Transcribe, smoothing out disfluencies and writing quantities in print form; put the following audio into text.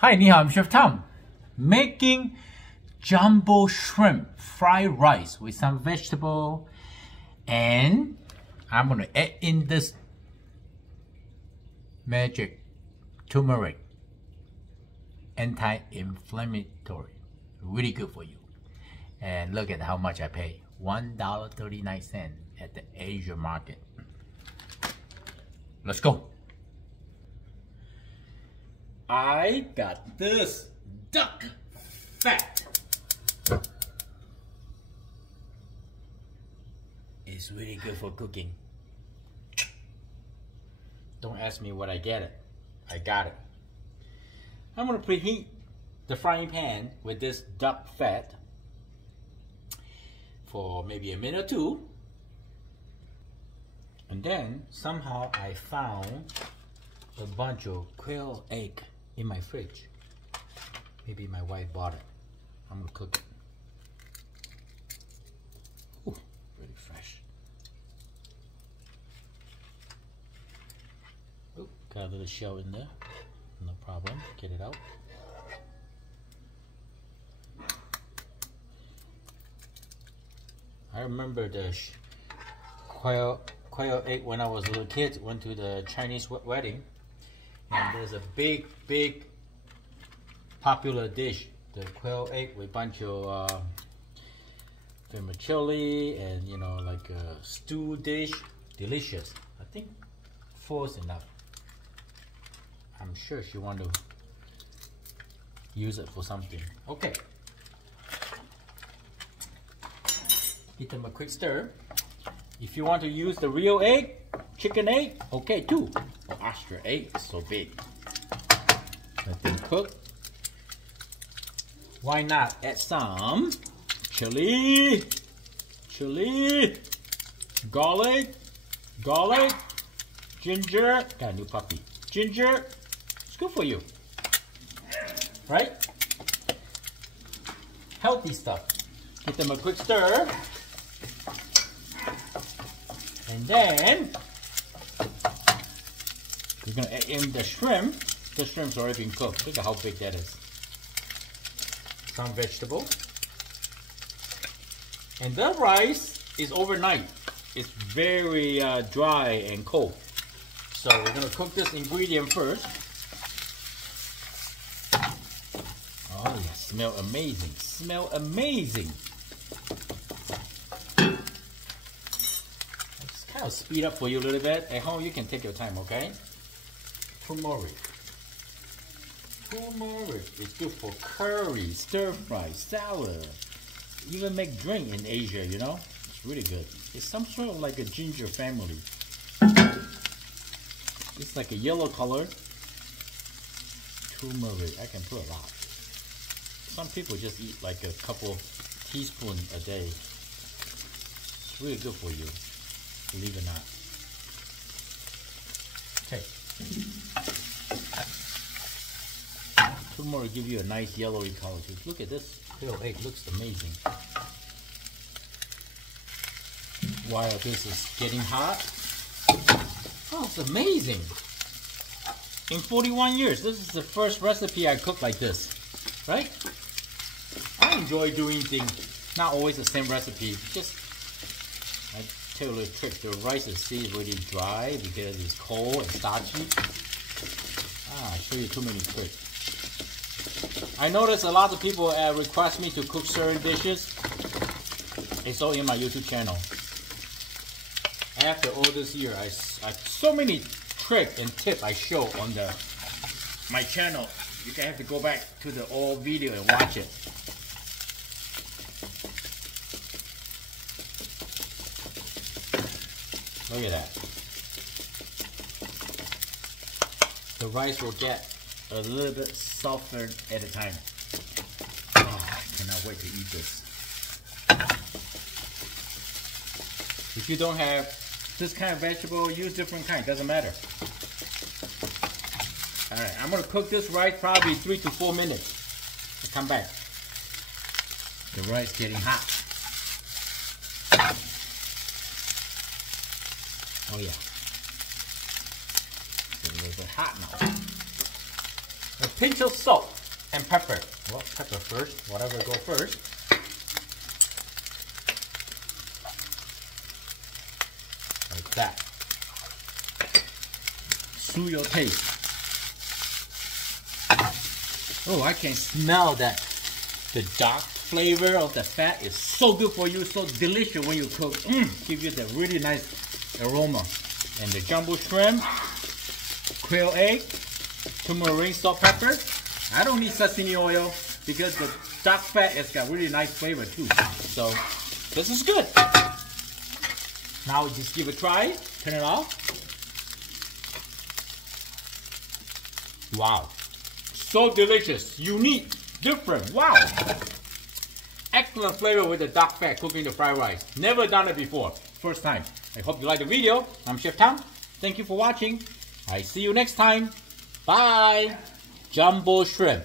Hi, ni hao, I'm Chef Tom. Making jumbo shrimp fried rice with some vegetable, and I'm gonna add in this magic turmeric, anti-inflammatory, really good for you. And look at how much I pay, $1.39 at the Asia market. Let's go. I got this duck fat. It's really good for cooking. Don't ask me what I get it. I got it. I'm gonna preheat the frying pan with this duck fat for maybe a minute or two. And then somehow I found a bunch of quail egg in my fridge. Maybe my wife bought it. I'm gonna cook it. Ooh, really fresh. Ooh, got a little shell in there. No problem. Get it out. I remember the quail egg when I was a little kid. Went to the Chinese wedding. And there's a big popular dish, the quail egg with a bunch of vermicelli and like a stew dish. Delicious. I think 4 is enough. I'm sure she want to use it for something. Okay. Give them a quick stir. If you want to use the real egg, chicken egg, okay too. Or ostrich egg, it's so big. Let them cook. Why not add some chili, garlic, ginger. Got a new puppy. Ginger, it's good for you, right? Healthy stuff. Give them a quick stir. And then we're gonna add in the shrimp. The shrimp's already been cooked. Look at how big that is. Some vegetable. And the rice is overnight. It's very dry and cold. So we're gonna cook this ingredient first. Oh yeah, smell amazing. Smell amazing. I'll speed up for you a little bit. At home, you can take your time, okay? Turmeric. Turmeric is good for curry, stir fry, salad. Even make drink in Asia, It's really good. It's some sort of like a ginger family. It's like a yellow color. Turmeric. I can put a lot. Some people just eat like a couple teaspoons a day. It's really good for you. Believe it or not. Okay. Turmeric will give you a nice yellowy color. Just look at this quail egg. Looks amazing. While this is getting hot. Oh, it's amazing. In 41 years, this is the first recipe I cooked like this. Right? I enjoy doing things. Not always the same recipe. Just tell you a trick, the rice is really dry because it's cold and starchy. I show you too many tricks. I notice a lot of people request me to cook certain dishes. It's all in my YouTube channel. After all this year, I so many tricks and tips I show on my channel. You can have to go back to the old video and watch it. Look at that. The rice will get a little bit softer at a time. Oh, I cannot wait to eat this. If you don't have this kind of vegetable, use different kind, doesn't matter. Alright, I'm gonna cook this rice probably 3 to 4 minutes. I'll come back. The rice getting hot. Oh yeah. It's a little bit hot now. A pinch of salt and pepper. Well, pepper first, whatever go first. Like that. Suit your taste. Oh, I can smell that. The dark flavor of the fat is so good for you, so delicious when you cook. Give you that really nice aroma. And the jumbo shrimp, quail egg, turmeric, salt, pepper. I don't need sesame oil because the dark fat has got really nice flavor too. So this is good. Now just give it a try. Turn it off. Wow. So delicious, unique, different. Wow. Excellent flavor with the dark fat cooking the fried rice. Never done it before. First time. I hope you like the video. I'm Chef Tom. Thank you for watching. I see you next time. Bye. Jumbo shrimp.